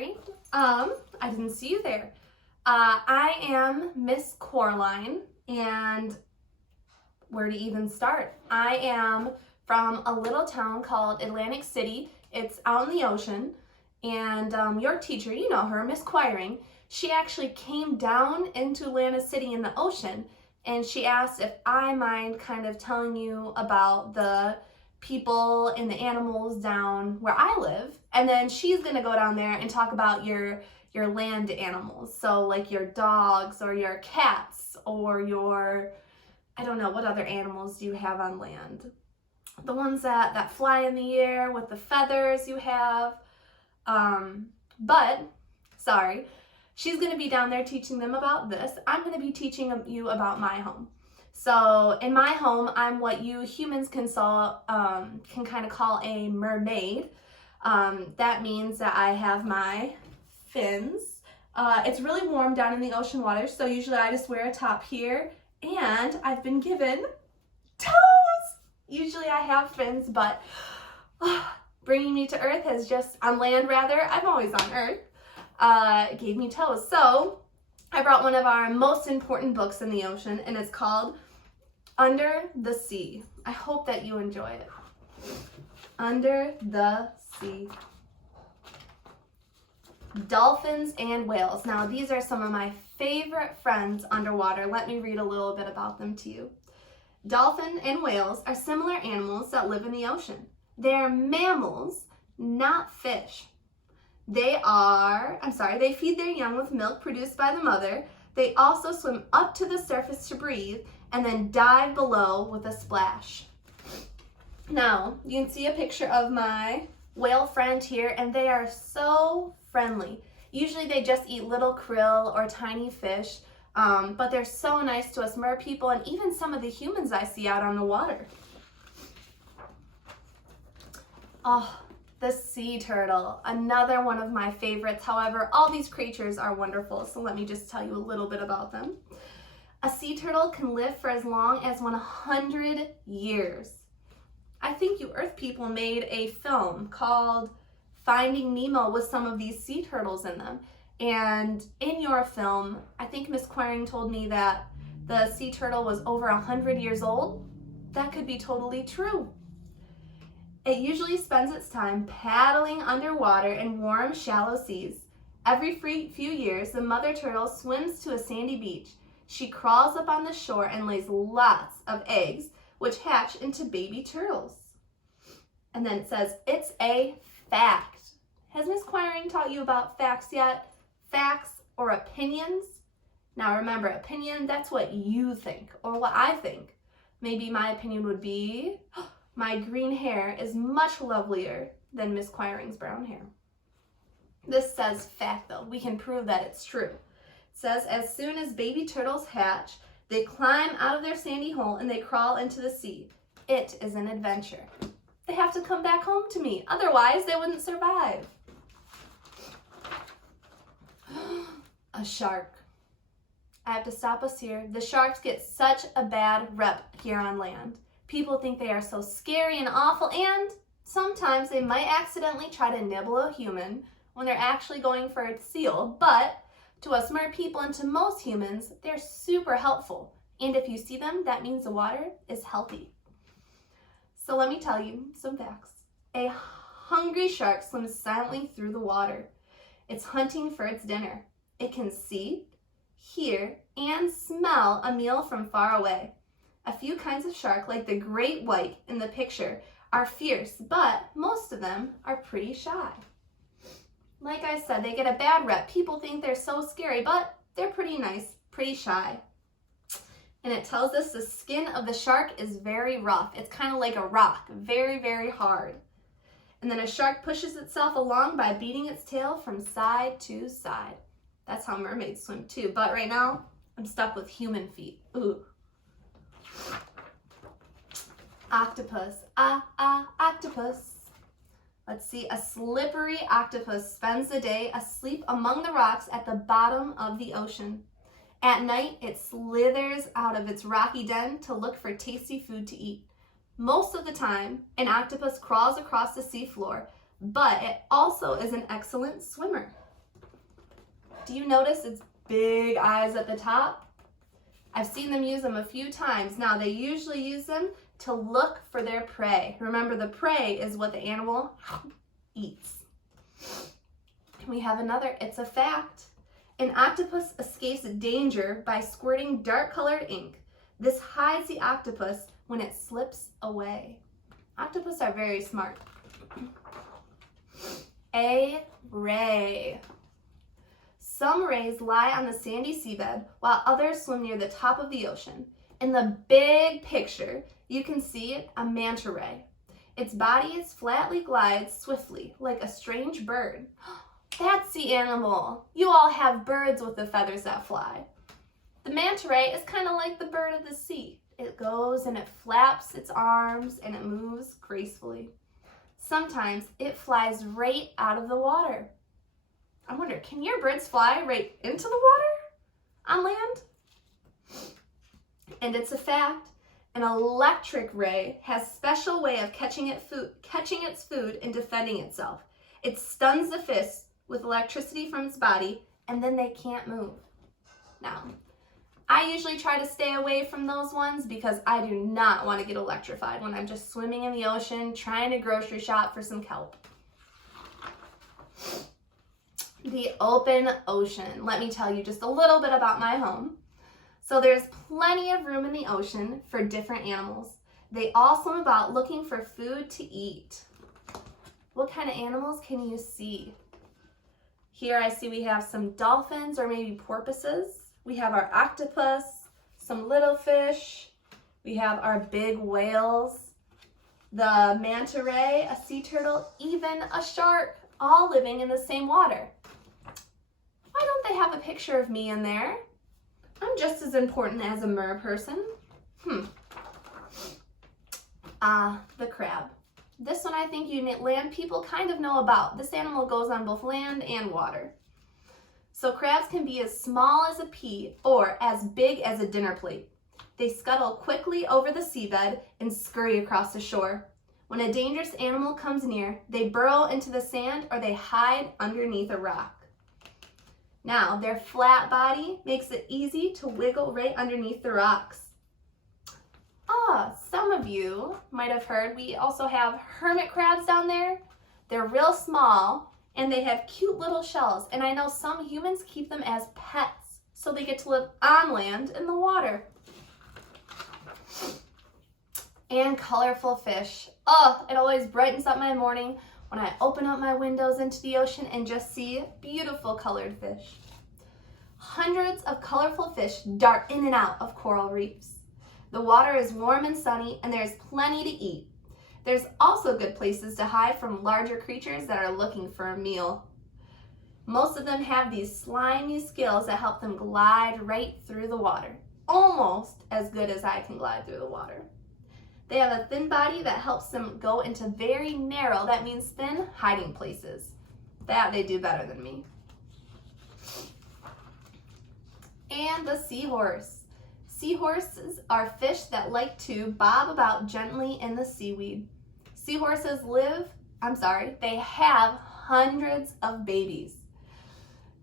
sorry. I didn't see you there. I am Miss Coraline, and where to even start? I am from a little town called Atlantic City. It's out in the ocean, and your teacher, you know her, Miss Quiring, she actually came down into Atlantic City in the ocean, and she asked if I mind kind of telling you about the people and the animals down where I live, and then she's gonna go down there and talk about your land animals, so like your dogs or your cats or your, I don't know, what other animals do you have on land? The ones that fly in the air with the feathers you have. But, sorry, she's going to be down there teaching them about this. I'm going to be teaching you about my home. So in my home, I'm what you humans can kind of call a mermaid. That means that I have my fins. It's really warm down in the ocean water, so usually I just wear a top here, and I've been given toes. Usually I have fins, but bringing me to Earth has just, on land rather, I'm always on Earth, gave me toes. So I brought one of our most important books in the ocean, and it's called Under the Sea. I hope that you enjoy it. Under the Sea. Dolphins and whales. Now, these are some of my favorite friends underwater. Let me read a little bit about them to you. Dolphins and whales are similar animals that live in the ocean. They are mammals, not fish. They feed their young with milk produced by the mother. They also swim up to the surface to breathe and then dive below with a splash. Now, you can see a picture of my whale friend here, and they are so friendly. Usually they just eat little krill or tiny fish, but they're so nice to us mer people and even some of the humans I see out on the water. Oh, the sea turtle, another one of my favorites. However, all these creatures are wonderful, so let me just tell you a little bit about them. A sea turtle can live for as long as 100 years. I think you Earth people made a film called Finding Nemo with some of these sea turtles in them. And in your film, I think Miss Quiring told me that the sea turtle was over 100 years old. That could be totally true. It usually spends its time paddling underwater in warm, shallow seas. Every few years, the mother turtle swims to a sandy beach. She crawls up on the shore and lays lots of eggs, which hatch into baby turtles. And then it says, it's a fact. Has Miss Quiring taught you about facts yet? Facts or opinions? Now remember, opinion, that's what you think or what I think. Maybe my opinion would be, my green hair is much lovelier than Miss Quiring's brown hair. This says fact though. We can prove that it's true. It says, as soon as baby turtles hatch, they climb out of their sandy hole and they crawl into the sea. It is an adventure. They have to come back home to me. Otherwise, they wouldn't survive. A shark. I have to stop us here. The sharks get such a bad rep here on land. People think they are so scary and awful, and sometimes they might accidentally try to nibble a human when they're actually going for a seal, but to us mer people and to most humans, they're super helpful. And if you see them, that means the water is healthy. So let me tell you some facts. A hungry shark swims silently through the water. It's hunting for its dinner. It can see, hear, and smell a meal from far away. A few kinds of shark, like the great white in the picture, are fierce, but most of them are pretty shy. Like I said, they get a bad rep. People think they're so scary, but they're pretty nice, pretty shy. And it tells us the skin of the shark is very rough. It's kind of like a rock, very, very hard. And then a shark pushes itself along by beating its tail from side to side. That's how mermaids swim too. But right now, I'm stuck with human feet. Ooh. Octopus. Octopus. Let's see. A slippery octopus spends the day asleep among the rocks at the bottom of the ocean. At night, it slithers out of its rocky den to look for tasty food to eat. Most of the time, an octopus crawls across the seafloor, but it also is an excellent swimmer. Do you notice its big eyes at the top? I've seen them use them a few times. Now, they usually use them to look for their prey. Remember, the prey is what the animal eats. We have another, it's a fact. An octopus escapes danger by squirting dark-colored ink. This hides the octopus when it slips away. Octopus are very smart. A ray. Some rays lie on the sandy seabed while others swim near the top of the ocean. In the big picture, you can see a manta ray. Its body flatly glides swiftly like a strange bird. That's the animal. You all have birds with the feathers that fly. The manta ray is kind of like the bird of the sea. It goes and it flaps its arms and it moves gracefully. Sometimes it flies right out of the water. I wonder, can your birds fly right into the water on land? And it's a fact, an electric ray has special way of catching its food and defending itself. It stuns the fish with electricity from its body, and then they can't move. Now, I usually try to stay away from those ones because I do not want to get electrified when I'm just swimming in the ocean trying to grocery shop for some kelp. The open ocean. Let me tell you just a little bit about my home. So there's plenty of room in the ocean for different animals. They all swim about looking for food to eat. What kind of animals can you see? Here I see we have some dolphins or maybe porpoises. We have our octopus, some little fish. We have our big whales, the manta ray, a sea turtle, even a shark, all living in the same water. Why don't they have a picture of me in there? I'm just as important as a mer person. The crab. This one I think you land people kind of know about. This animal goes on both land and water. So crabs can be as small as a pea or as big as a dinner plate. They scuttle quickly over the seabed and scurry across the shore. When a dangerous animal comes near, they burrow into the sand or they hide underneath a rock. Now, their flat body makes it easy to wiggle right underneath the rocks. Some of you might have heard we also have hermit crabs down there. They're real small and they have cute little shells. And I know some humans keep them as pets so they get to live on land in the water. And colorful fish. It always brightens up my morning when I open up my windows into the ocean and just see beautiful colored fish. Hundreds of colorful fish dart in and out of coral reefs. The water is warm and sunny and there's plenty to eat. There's also good places to hide from larger creatures that are looking for a meal. Most of them have these slimy scales that help them glide right through the water, almost as good as I can glide through the water. They have a thin body that helps them go into very narrow, that means thin, hiding places. That they do better than me. And the seahorse. Seahorses are fish that like to bob about gently in the seaweed. Seahorses they have hundreds of babies.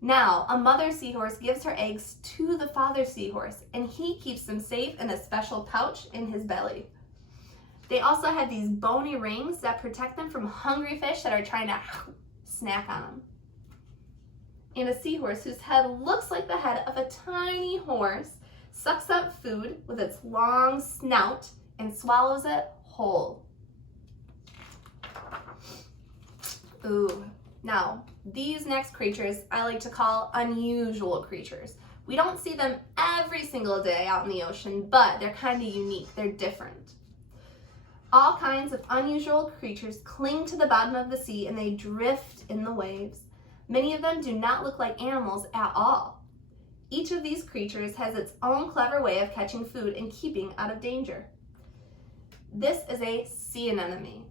Now, a mother seahorse gives her eggs to the father seahorse, and he keeps them safe in a special pouch in his belly. They also have these bony rings that protect them from hungry fish that are trying to snack on them. And a seahorse whose head looks like the head of a tiny horse sucks up food with its long snout and swallows it whole. Now, these next creatures I like to call unusual creatures. We don't see them every single day out in the ocean, but they're kind of unique. They're different. All kinds of unusual creatures cling to the bottom of the sea and they drift in the waves. Many of them do not look like animals at all. Each of these creatures has its own clever way of catching food and keeping out of danger. This is a sea anemone.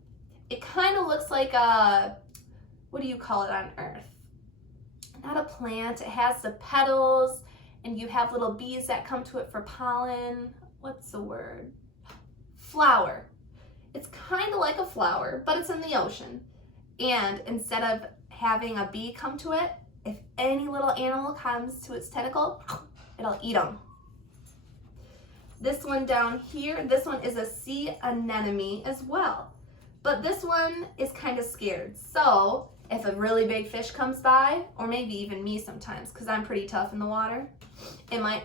It kind of looks like what do you call it on Earth? Not a plant. It has the petals and you have little bees that come to it for pollen. What's the word? Flower. It's kind of like a flower, but it's in the ocean. And instead of having a bee come to it, If any little animal comes to its tentacle, it'll eat them. This one down here, this one is a sea anemone as well. But this one is kind of scared. So if a really big fish comes by, or maybe even me sometimes, because I'm pretty tough in the water, it might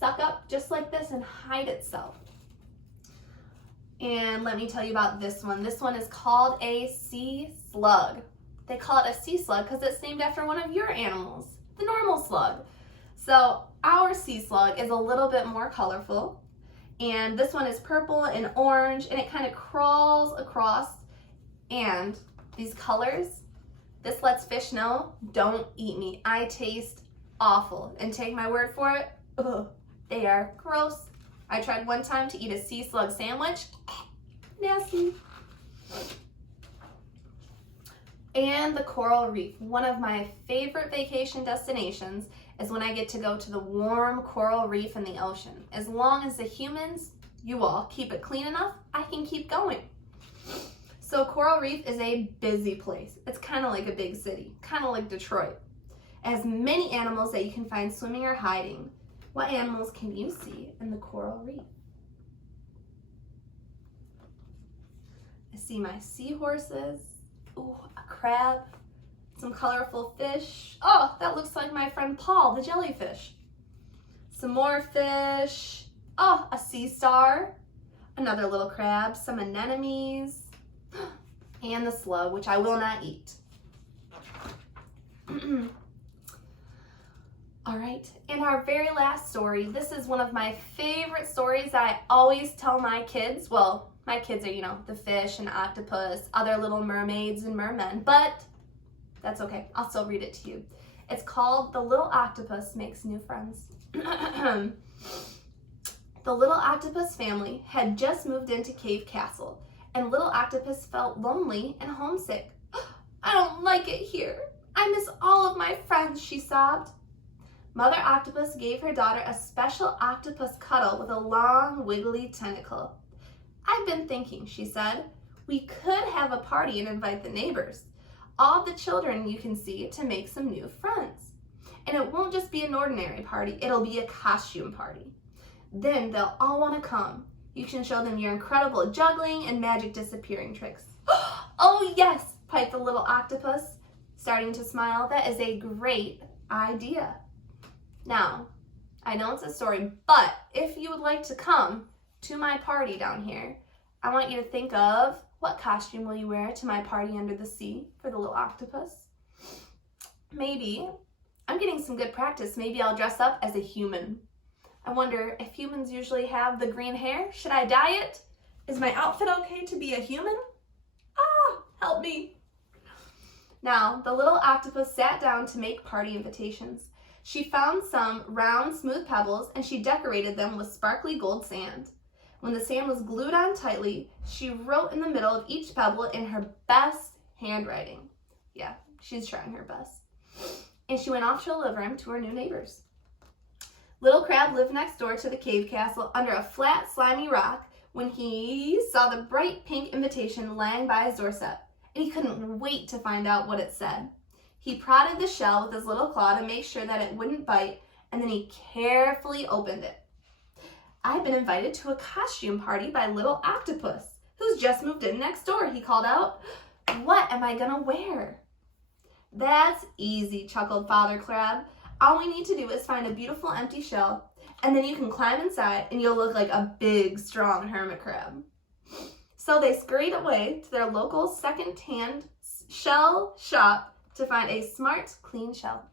suck up just like this and hide itself. And let me tell you about this one. This one is called a sea slug. They call it a sea slug because it's named after one of your animals, the normal slug. So our sea slug is a little bit more colorful, and this one is purple and orange, and it kind of crawls across. And these colors, this lets fish know, don't eat me. I taste awful. And take my word for it, ugh, they are gross. I tried one time to eat a sea slug sandwich. Nasty. And the coral reef. One of my favorite vacation destinations is when I get to go to the warm coral reef in the ocean. As long as the humans, you all, keep it clean enough, I can keep going. So coral reef is a busy place. It's kind of like a big city, kind of like Detroit. It has many animals that you can find swimming or hiding. What animals can you see in the coral reef? I see my seahorses, ooh, a crab, some colorful fish. Oh, that looks like my friend Paul, the jellyfish. Some more fish. Oh, a sea star, another little crab, some anemones, and the slug, which I will not eat. All right, and our very last story. This is one of my favorite stories that I always tell my kids. Well, my kids are, the fish and octopus, other little mermaids and mermen, but that's okay. I'll still read it to you. It's called The Little Octopus Makes New Friends. The little octopus family had just moved into Cave Castle, and little octopus felt lonely and homesick. I don't like it here. I miss all of my friends, she sobbed. Mother Octopus gave her daughter a special octopus cuddle with a long, wiggly tentacle. I've been thinking, she said, we could have a party and invite the neighbors, all the children you can see, to make some new friends. And it won't just be an ordinary party, it'll be a costume party. Then they'll all want to come. You can show them your incredible juggling and magic disappearing tricks. Oh yes, piped the little octopus, starting to smile. That is a great idea. Now, I know it's a story, but if you would like to come to my party down here, I want you to think of what costume will you wear to my party under the sea for the little octopus. Maybe, I'm getting some good practice, maybe I'll dress up as a human. I wonder if humans usually have the green hair. Should I dye it? Is my outfit okay to be a human? Ah, help me. Now, the little octopus sat down to make party invitations. She found some round, smooth pebbles, and she decorated them with sparkly gold sand. When the sand was glued on tightly, she wrote in the middle of each pebble in her best handwriting. Yeah, she's trying her best. And she went off to deliver them to her new neighbors. Little Crab lived next door to the cave castle under a flat, slimy rock when he saw the bright pink invitation lying by his doorstep, and he couldn't wait to find out what it said. He prodded the shell with his little claw to make sure that it wouldn't bite, and then he carefully opened it. I've been invited to a costume party by Little Octopus, who's just moved in next door, he called out. What am I gonna wear? That's easy, chuckled Father Crab. All we need to do is find a beautiful empty shell, and then you can climb inside and you'll look like a big, strong hermit crab. So they scurried away to their local second-hand shell shop to find a smart, clean shell.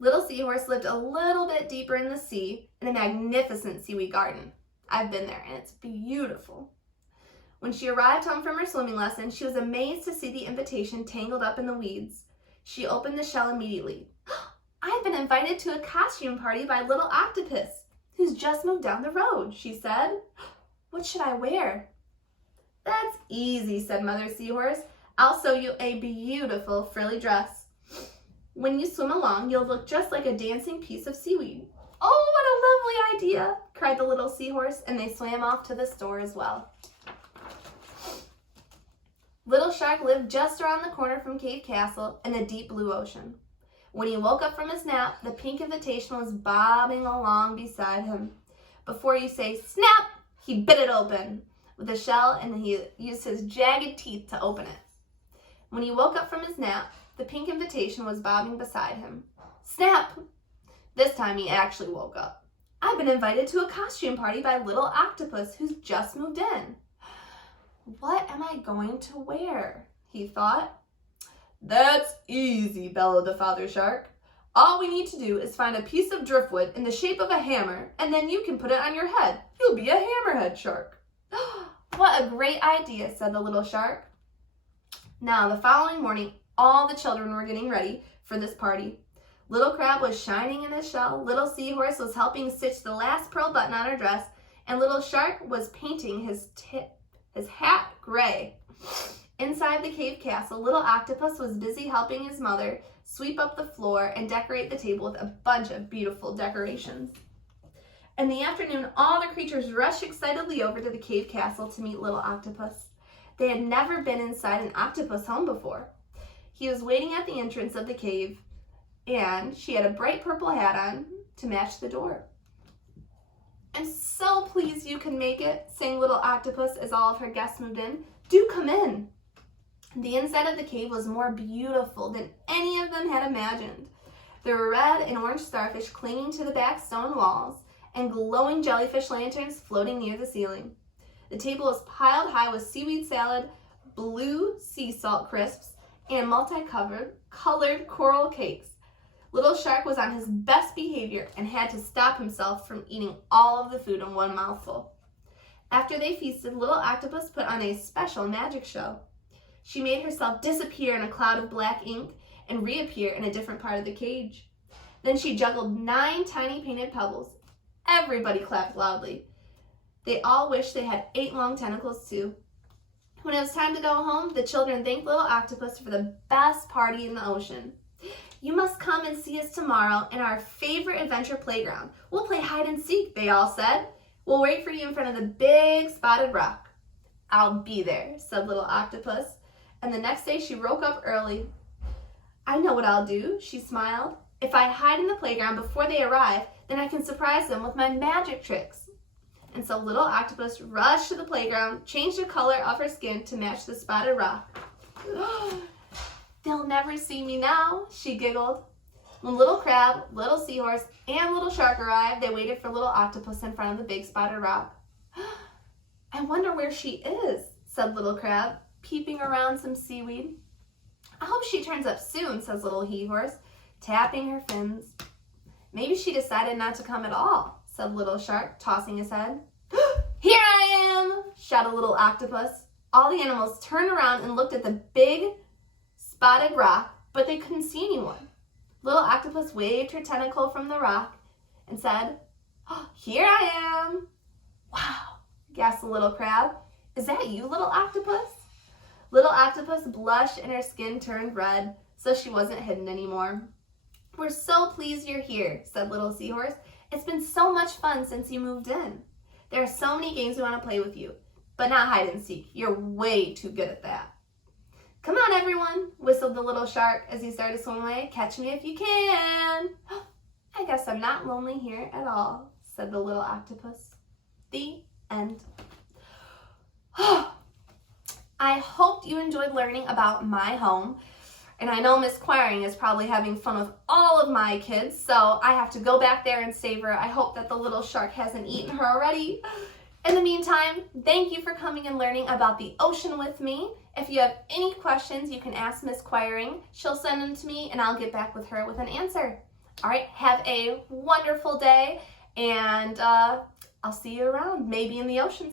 Little Seahorse lived a little bit deeper in the sea in a magnificent seaweed garden. I've been there and it's beautiful. When she arrived home from her swimming lesson, she was amazed to see the invitation tangled up in the weeds. She opened the shell immediately. I've been invited to a costume party by Little Octopus, who's just moved down the road, she said. What should I wear? That's easy, said Mother Seahorse. I'll sew you a beautiful frilly dress. When you swim along, you'll look just like a dancing piece of seaweed. Oh, what a lovely idea, cried the little seahorse, and they swam off to the store as well. Little Shark lived just around the corner from Cave Castle in the deep blue ocean. When he woke up from his nap, the pink invitation was bobbing along beside him. Before you say snap, he bit it open with a shell, and he used his jagged teeth to open it. When he woke up from his nap, the pink invitation was bobbing beside him. Snap! This time he actually woke up. I've been invited to a costume party by Little Octopus, who's just moved in. What am I going to wear? He thought. That's easy, bellowed the father shark. All we need to do is find a piece of driftwood in the shape of a hammer, and then you can put it on your head. You'll be a hammerhead shark. What a great idea, said the little shark. Now, the following morning, all the children were getting ready for this party. Little Crab was shining in his shell, Little Seahorse was helping stitch the last pearl button on her dress, and Little Shark was painting his hat gray. Inside the cave castle, Little Octopus was busy helping his mother sweep up the floor and decorate the table with a bunch of beautiful decorations. In the afternoon, all the creatures rushed excitedly over to the cave castle to meet Little Octopus. They had never been inside an octopus home before. He was waiting at the entrance of the cave, and she had a bright purple hat on to match the door. I'm so pleased you can make it, sang Little Octopus as all of her guests moved in. Do come in. The inside of the cave was more beautiful than any of them had imagined. There were red and orange starfish clinging to the back stone walls and glowing jellyfish lanterns floating near the ceiling. The table was piled high with seaweed salad, blue sea salt crisps, and multicolored coral cakes. Little Shark was on his best behavior and had to stop himself from eating all of the food in one mouthful. After they feasted, Little Octopus put on a special magic show. She made herself disappear in a cloud of black ink and reappear in a different part of the cage. Then she juggled 9 tiny painted pebbles. Everybody clapped loudly. They all wished they had 8 long tentacles too. When it was time to go home, the children thanked Little Octopus for the best party in the ocean. You must come and see us tomorrow in our favorite adventure playground. We'll play hide and seek, they all said. We'll wait for you in front of the big spotted rock. I'll be there, said Little Octopus. And the next day she woke up early. I know what I'll do, she smiled. If I hide in the playground before they arrive, then I can surprise them with my magic tricks. And so Little Octopus rushed to the playground, changed the color of her skin to match the spotted rock. They'll never see me now, she giggled. When Little Crab, Little Seahorse, and Little Shark arrived, they waited for Little Octopus in front of the big spotted rock. I wonder where she is, said Little Crab, peeping around some seaweed. I hope she turns up soon, says Little He-Horse, tapping her fins. Maybe she decided not to come at all, said Little Shark, tossing his head. Here I am, shouted Little Octopus. All the animals turned around and looked at the big spotted rock, but they couldn't see anyone. Little Octopus waved her tentacle from the rock and said, Here I am. Wow, gasped the Little Crab. Is that you, Little Octopus? Little Octopus blushed and her skin turned red, so she wasn't hidden anymore. We're so pleased you're here, said Little Seahorse. It's been so much fun since you moved in. There are so many games we want to play with you, but not hide and seek. You're way too good at that. Come on, everyone, whistled the Little Shark as he started to swim away. Catch me if you can. I guess I'm not lonely here at all, said the Little Octopus. The end. I hoped you enjoyed learning about my home. And I know Miss Quiring is probably having fun with all of my kids, so I have to go back there and save her. I hope that the little shark hasn't eaten her already. In the meantime, thank you for coming and learning about the ocean with me. If you have any questions, you can ask Miss Quiring. She'll send them to me and I'll get back with her with an answer. All right, have a wonderful day, and I'll see you around, maybe in the ocean.